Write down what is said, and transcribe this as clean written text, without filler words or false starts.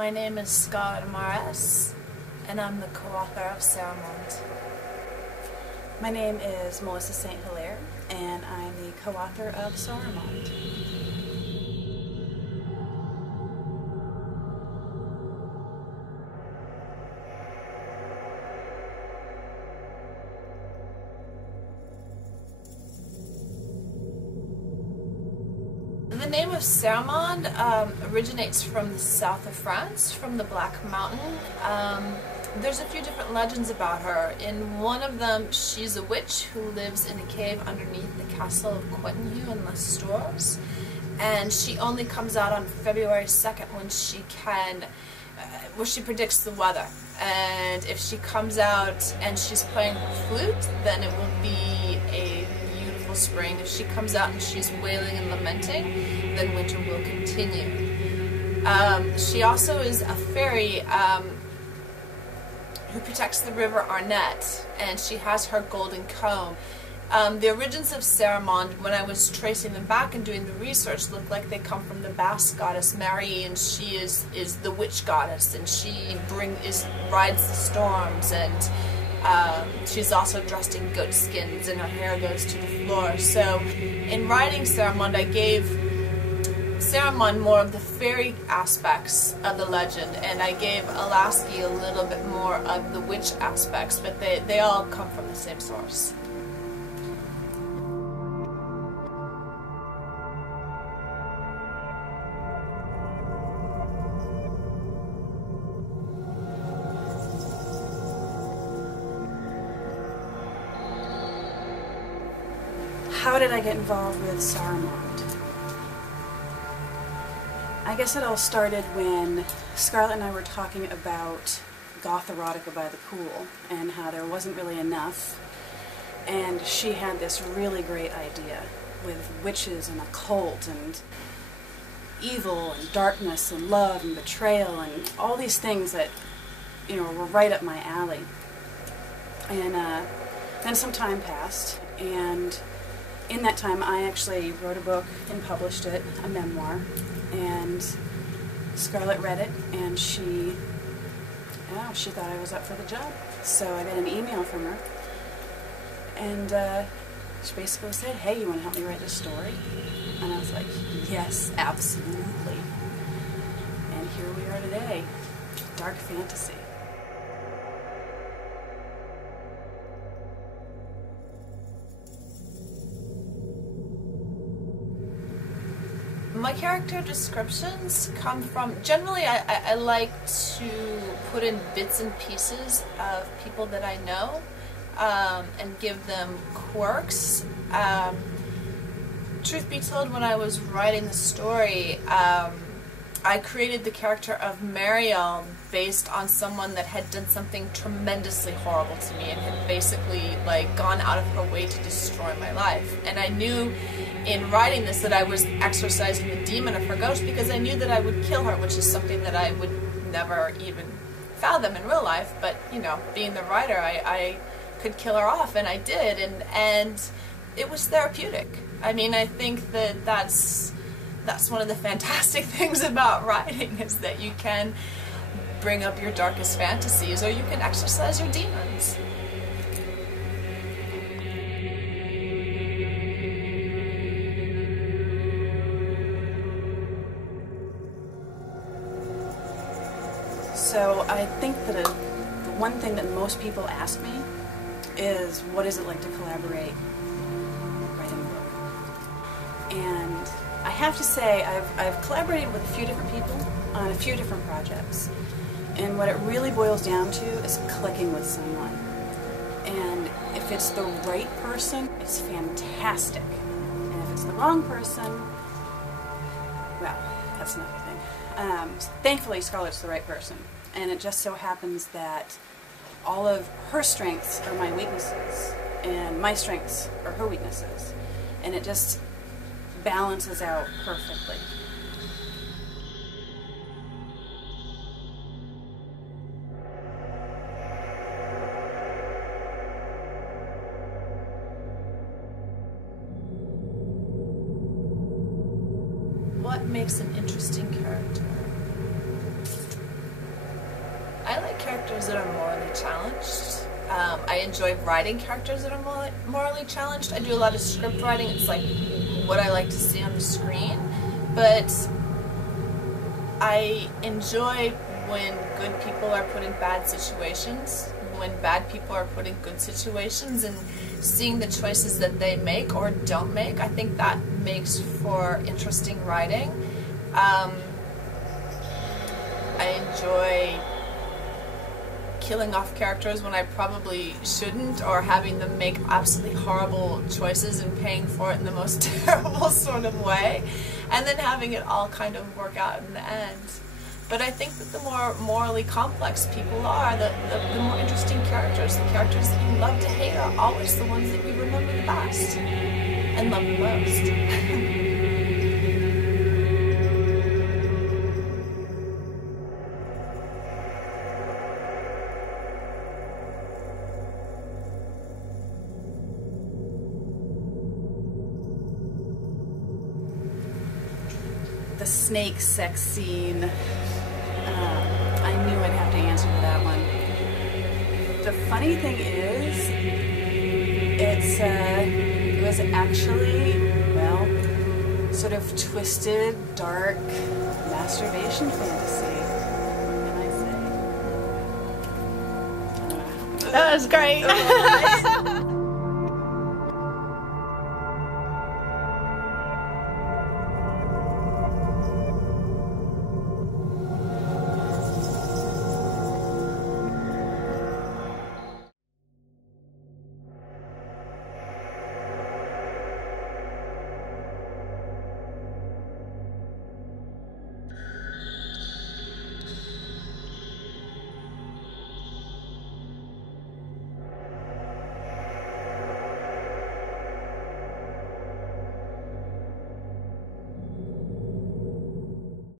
My name is Saurimonde, and I'm the co-author of Saurimonde. My name is Melissa St. Hilaire, and I'm the co-author of Saurimonde. The name of Saurimonde originates from the south of France, from the Black Mountain. There's a few different legends about her. In one of them, she's a witch who lives in a cave underneath the castle of Courtenay in Les Tours, and she only comes out on February 2nd when she can, where she predicts the weather. And if she comes out and she's playing her flute, then it will be a beautiful spring. If she comes out and she's wailing and lamenting, then winter will continue. She also is a fairy who protects the river Arnette, and she has her golden comb. The origins of Saurimonde, when I was tracing them back and doing the research, look like they come from the Basque goddess Mary, and she is the witch goddess, and she rides the storms, and she's also dressed in goat skins, and her hair goes to the floor. So in writing Saurimonde, I gave Saurimonde more of the fairy aspects of the legend, and I gave Alaski a little bit more of the witch aspects, but they all come from the same source. How did I get involved with Saurimonde? I guess it all started when Scarlett and I were talking about goth erotica by the pool and how there wasn't really enough, and she had this really great idea with witches and occult and evil and darkness and love and betrayal and all these things that, you know, were right up my alley. And then some time passed, and in that time I actually wrote a book and published it, a memoir, and Scarlett read it, and she thought I was up for the job. So I got an email from her, and she basically said, "Hey, you want to help me write this story?" And I was like, "Yes, absolutely." And here we are today, dark fantasy. My character descriptions come from, generally I like to put in bits and pieces of people that I know and give them quirks. Truth be told, when I was writing the story, I created the character of Mariel based on someone that had done something tremendously horrible to me and had basically gone out of her way to destroy my life. And I knew in writing this that I was exorcising the demon of her ghost, because I knew that I would kill her, which is something that I would never even fathom in real life. But, you know, being the writer, I could kill her off, and I did, and it was therapeutic. I mean, I think that that's one of the fantastic things about writing, is that you can bring up your darkest fantasies, or you can exercise your demons. So I think that the one thing that most people ask me is, what is it like to collaborate writing a book? And I have to say, I've collaborated with a few different people on a few different projects, and what it really boils down to is clicking with someone. And if it's the right person, it's fantastic. And if it's the wrong person, well, that's another thing. Thankfully, Scarlett's the right person, and it just so happens that all of her strengths are my weaknesses, and my strengths are her weaknesses, and it just balances out perfectly. What makes an interesting character? characters that are morally challenged. I enjoy writing characters that are morally challenged. I do a lot of script writing. It's like what I like to see on the screen. But I enjoy when good people are put in bad situations, when bad people are put in good situations, and seeing the choices that they make or don't make. I think that makes for interesting writing. I enjoy killing off characters when I probably shouldn't, or having them make absolutely horrible choices and paying for it in the most terrible sort of way, and then having it all kind of work out in the end. But I think that the more morally complex people are, the more interesting characters, the characters that you love to hate, are always the ones that you remember the best and love the most. The snake sex scene. I knew I'd have to answer for that one. The funny thing is, it was actually, well, sort of twisted, dark masturbation fantasy. What can I say? That was great.